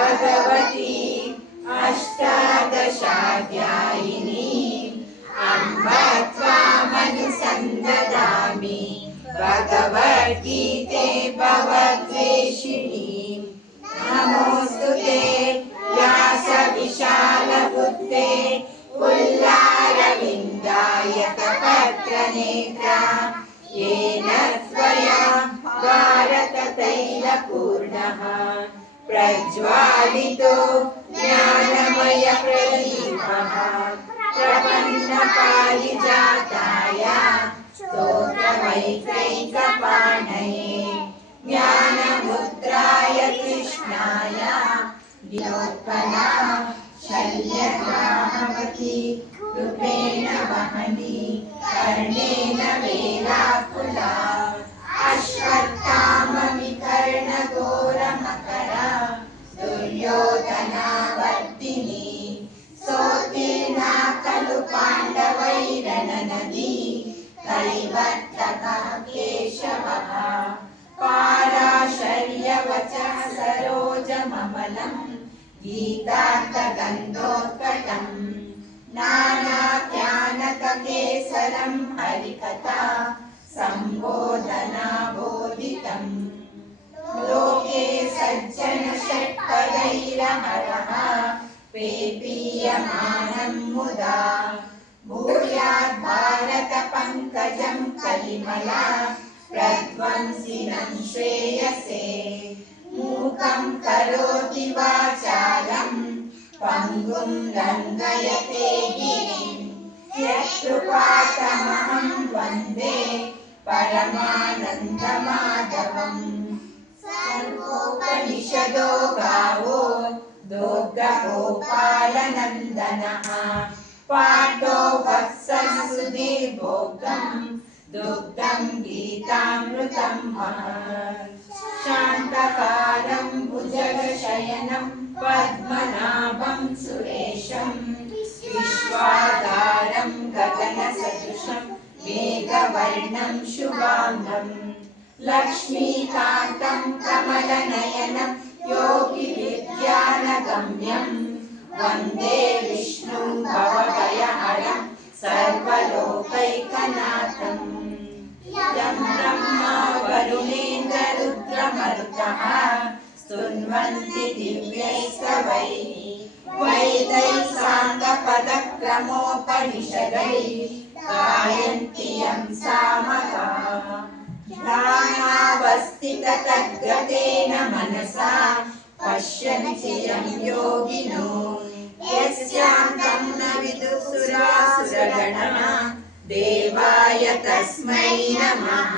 भगवती अष्टादशाध्यायिनी अम्ब त्वामनुसन्ददामि भगवद्गीते भवद्वेषिणी नमोऽस्तु ते व्यासविशालबुद्धे पुल्लारविन्दायतपत्रनेत्रा येन त्वया भारततैलपूर्णः प्रज्वालितो ज्ञानमयप्रदीपः प्रपन्नपारिजाताय स्तोत्रमैत्रैकपाणये ज्ञानमुद्राय कृष्णाय द्योत्पला शल्यग्राहवती रूपेण वहनी कर्णेन वेलाकुला अश्वत्थामविकर्णघोरमकरा दुर्योधनावर्तिनी सोत्तीर्णा खलु पाण्डवैरणनदी कलिवर्तकः केशवः पाराशर्यवचः सरोजममलम् गीतार्थगन्धोत्कटम् नानाज्ञानककेसरं हरिकथा सम्बोधनाबोधितम् लोके सज्जनषट्पदैरहरः पेपीयमानं मुदा भूयाद्भारतपङ्कजं कलिमला प्रध्वंसिनं श्रेयसे मूकं करोति वाचालं पङ्गुं लङ्घयते गिरिं यत्कृपातमहं वन्दे परमानन्दमाधवम् सर्वोपनिषदो गावो दुग्धगोपालनन्दनः पार्थो वत्सः सुधीर्भोक्तम् दुग्धं गीतामृतं महत् शान्तकारं भुजगशयनं पद्मनाभं सुरेशं विश्वाधारं गगनसदृशं मेघवर्णं शुभांगं लक्ष्मीकान्तं कमलनयनं योगिविद्यानगम्यं वन्दे विष्णुं भवभयहरं सर्वलोकैकनाथम् यं ब्रह्मा वरुणेन्द्ररुद्रमरुतः स्तुन्वन्ति दिव्यैस्तवैः वैदैः साङ्गपदक्रमोपनिषदैः गायन्ति यं सामगाः ध्यानावस्थिततद्गतेन मनसा पश्यन्ति यं योगिनो यस्यान्तं न विदुः सुरासुरगणा देवाय तस्मै नमः।